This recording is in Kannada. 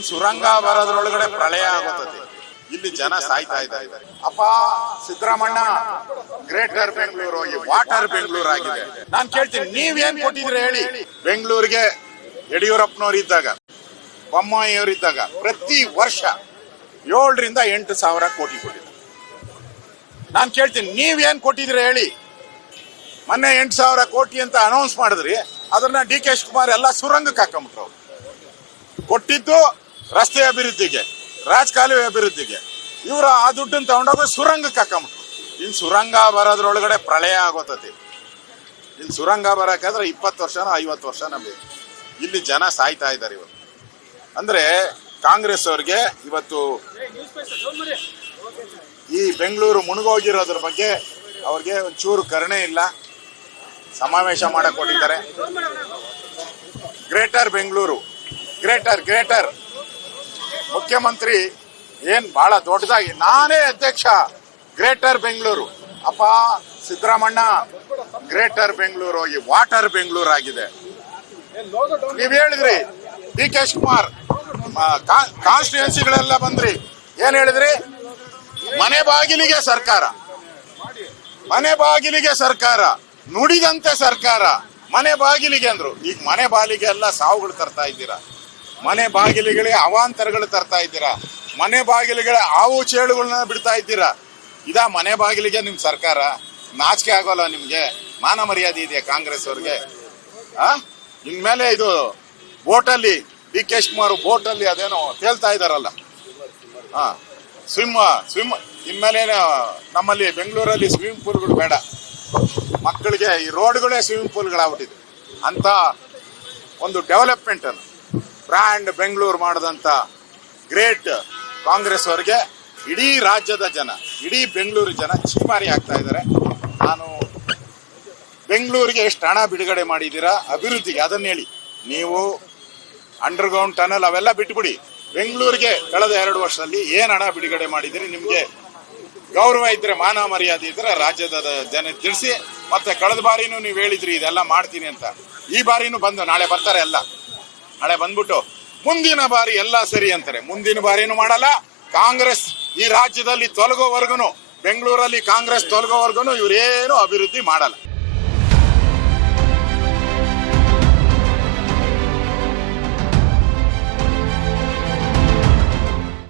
ಇನ್ ಸುರಂಗ ಬರೋದ್ರೊಳಗಡೆ ಪ್ರಳಯ ಆಗುತ್ತದೆ. ಇಲ್ಲಿ ಜನ ಸಾಯ್ತಾ ಇದ್ದಾರೆ. ಅಪ್ಪ, ಸಿದ್ದರಾಮಣ್ಣ, ಗ್ರೇಟರ್ ಬೆಂಗಳೂರು ಈ ವಾಟರ್ ಬೆಂಗಳೂರು ಆಗಿದೆ ನಾನ್ ಕೇಳ್ತೀನಿ, ನೀವೇನ್ ಕೊಟ್ಟಿದ್ರೆ ಹೇಳಿ. ಬೆಂಗಳೂರಿಗೆ ಯಡಿಯೂರಪ್ಪನವ್ರು ಇದ್ದಾಗ, ಬೊಮ್ಮಾಯಿಯವರು ಇದ್ದಾಗ ಪ್ರತಿ ವರ್ಷ ಏಳರಿಂದ ಎಂಟು ಸಾವಿರ ಕೋಟಿ ಕೊಟ್ಟಿದ್ರು ನಾನ್ ಕೇಳ್ತೀನಿ, ನೀವೇನ್ ಕೊಟ್ಟಿದ್ರೆ ಹೇಳಿ. ಮೊನ್ನೆ ಎಂಟು ಸಾವಿರ ಕೋಟಿ ಅಂತ ಅನೌನ್ಸ್ ಮಾಡಿದ್ರಿ. ಅದನ್ನ ಡಿ ಕೆ ಶಿವಕುಮಾರ್ ಎಲ್ಲ ಸುರಂಗಕ್ಕೆ ಹಾಕೊಂಬಿಟ್ರು. ಕೊಟ್ಟಿದ್ದು ರಸ್ತೆ ಅಭಿವೃದ್ಧಿಗೆ, ರಾಜಕಾಲುವೆ ಅಭಿವೃದ್ಧಿಗೆ, ಇವರು ಆ ದುಡ್ಡನ್ನು ತಗೊಂಡೋಗಿ ಸುರಂಗಕ್ಕೆ ಹಾಕೊಂಬಿಟ್ರು. ಇನ್ ಸುರಂಗ ಬರೋದ್ರೊಳಗಡೆ ಪ್ರಳಯ ಆಗೋತತಿ. ಇನ್ ಸುರಂಗ ಬರೋಕ್ಕಾದ್ರೆ ಇಪ್ಪತ್ತು ವರ್ಷನ ಐವತ್ತು ವರ್ಷನ ಬೇಕು ಇಲ್ಲಿ ಜನ ಸಾಯ್ತಾ ಇದ್ದಾರೆ ಇವತ್ತು ಅಂದ್ರೆ ಕಾಂಗ್ರೆಸ್ ಅವ್ರಿಗೆ ಇವತ್ತು ಈ ಬೆಂಗಳೂರು ಮುಳುಗೋಗಿರೋದ್ರ ಬಗ್ಗೆ ಅವ್ರಿಗೆ ಒಂಚೂರು ಕರುಣೆ ಇಲ್ಲ. ಸಮಾವೇಶ ಮಾಡಕ್ ಕೊಟ್ಟಿದ್ದಾರೆ. ಗ್ರೇಟರ್ ಬೆಂಗಳೂರು. Greater greater. ಮುಖ್ಯಮಂತ್ರಿ ಏನ್ ಬಹಳ ದೊಡ್ಡದಾಗಿ ನಾನೇ ಅಧ್ಯಕ್ಷ, ಗ್ರೇಟರ್ ಬೆಂಗಳೂರು. ಅಪ್ಪ, ಸಿದ್ದರಾಮಣ್ಣ, ಗ್ರೇಟರ್ ಬೆಂಗಳೂರು, ಈ ವಾಟರ್ ಬೆಂಗಳೂರು ಆಗಿದೆ. ನೀವ್ ಹೇಳಿದ್ರಿ, ಡಿ ಕೆ ಶಿವಕುಮಾರ್ ಕಾನ್ಸ್ಟಿಟ್ಯೂನ್ಸಿಗಳೆಲ್ಲ ಬಂದ್ರಿ. ಏನ್ ಹೇಳಿದ್ರಿ? ಮನೆ ಬಾಗಿಲಿಗೆ ಸರ್ಕಾರ. ಮನೆ ಬಾಗಿಲಿಗೆ ಸರ್ಕಾರ. ನುಡಿದಂತೆ ಸರ್ಕಾರ. ಮನೆ ಬಾಗಿಲಿಗೆ ಅಂದ್ರು. ಈಗ ಮನೆ ಬಾಗಿಲಿಗೆ ಎಲ್ಲ ಸಾವುಗಳು ತರ್ತಾ ಇದ್ದೀರಾ? ಮನೆ ಬಾಗಿಲುಗಳಿಗೆ ಅವಾಂತರಗಳು ತರ್ತಾ ಇದ್ದೀರಾ? ಮನೆ ಬಾಗಿಲುಗಳ ಹಾವು ಚೇಳುಗಳನ್ನ ಬಿಡ್ತಾ ಇದ್ದೀರಾ? ಇದಾ ಮನೆ ಬಾಗಿಲಿಗೆ ನಿಮ್ಮ ಸರ್ಕಾರ? ನಾಚಿಕೆ ಆಗೋಲ್ಲ ನಿಮಗೆ? ಮಾನ ಮರ್ಯಾದೆ ಇದೆಯಾ ಕಾಂಗ್ರೆಸ್ ಅವ್ರಿಗೆ? ಆ? ಇನ್ಮೇಲೆ ಇದು ಬೋಟಲ್ಲಿ ಡಿ ಕೆ ಶಿವಕುಮಾರ್ ಬೋಟಲ್ಲಿ ಅದೇನೋ ತೇಲ್ತಾ ಇದ್ದಾರಲ್ಲ. ಹಾ ಸ್ವಿಮ್ ಸ್ವಿಮ್ ಇನ್ಮೇಲೆ ನಮ್ಮಲ್ಲಿ ಬೆಂಗಳೂರಲ್ಲಿ ಸ್ವಿಮ್ಮಿಂಗ್ ಪೂಲ್ಗಳು ಬೇಡ. ಮಕ್ಕಳಿಗೆ ಈ ರೋಡ್ಗಳೇ ಸ್ವಿಮ್ಮಿಂಗ್ ಪೂಲ್ಗಳಾಗ್ಬಿಟ್ಟಿದೆ ಅಂತ ಒಂದು ಡೆವಲಪ್ಮೆಂಟ್ ಅನ್ನು ಬ್ರ್ಯಾಂಡ್ ಬೆಂಗಳೂರು ಮಾಡಿದಂತ ಗ್ರೇಟ್ ಕಾಂಗ್ರೆಸ್ ಅವರಿಗೆ ಇಡೀ ರಾಜ್ಯದ ಜನ, ಇಡೀ ಬೆಂಗಳೂರು ಜನ ಚೀಮಾರಿ ಆಗ್ತಾ ಇದ್ದಾರೆ. ನಾನು ಬೆಂಗಳೂರಿಗೆ ಎಷ್ಟು ಹಣ ಬಿಡುಗಡೆ ಮಾಡಿದ್ದೀರಾ, ಅಭಿವೃದ್ಧಿಗೆ ಅದನ್ನ ಹೇಳಿ. ನೀವು ಅಂಡರ್ಗ್ರೌಂಡ್ ಟನಲ್ ಅವೆಲ್ಲ ಬಿಟ್ಬಿಡಿ. ಬೆಂಗಳೂರಿಗೆ ಕಳೆದ ಎರಡು ವರ್ಷದಲ್ಲಿ ಏನು ಹಣ ಬಿಡುಗಡೆ ಮಾಡಿದಿರಿ ನಿಮಗೆ ಗೌರವ ಇದ್ರೆ, ಮಾನ ಮರ್ಯಾದೆ ಇದ್ರೆ ರಾಜ್ಯದ ಜನ ತಿಳಿಸಿ. ಮತ್ತೆ ಕಳೆದ ಬಾರಿನೂ ನೀವು ಹೇಳಿದ್ರಿ, ಇದೆಲ್ಲ ಮಾಡ್ತೀನಿ ಅಂತ. ಈ ಬಾರಿನೂ ಬಂದು ನಾಳೆ ಬರ್ತಾರೆ ಎಲ್ಲ. ನಾಳೆ ಬಂದ್ಬಿಟ್ಟು, ಮುಂದಿನ ಬಾರಿ ಎಲ್ಲ ಸರಿ ಅಂತಾರೆ. ಮುಂದಿನ ಬಾರಿನೂ ಮಾಡಲ್ಲ. ಕಾಂಗ್ರೆಸ್ ಈ ರಾಜ್ಯದಲ್ಲಿ ತೊಲಗೋವರೆಗೂ ಬೆಂಗಳೂರಲ್ಲಿ ಕಾಂಗ್ರೆಸ್ ತೊಲಗೋವರೆಗೂ ಇವರೇನು ಅಭಿವೃದ್ಧಿ ಮಾಡಲ್ಲ.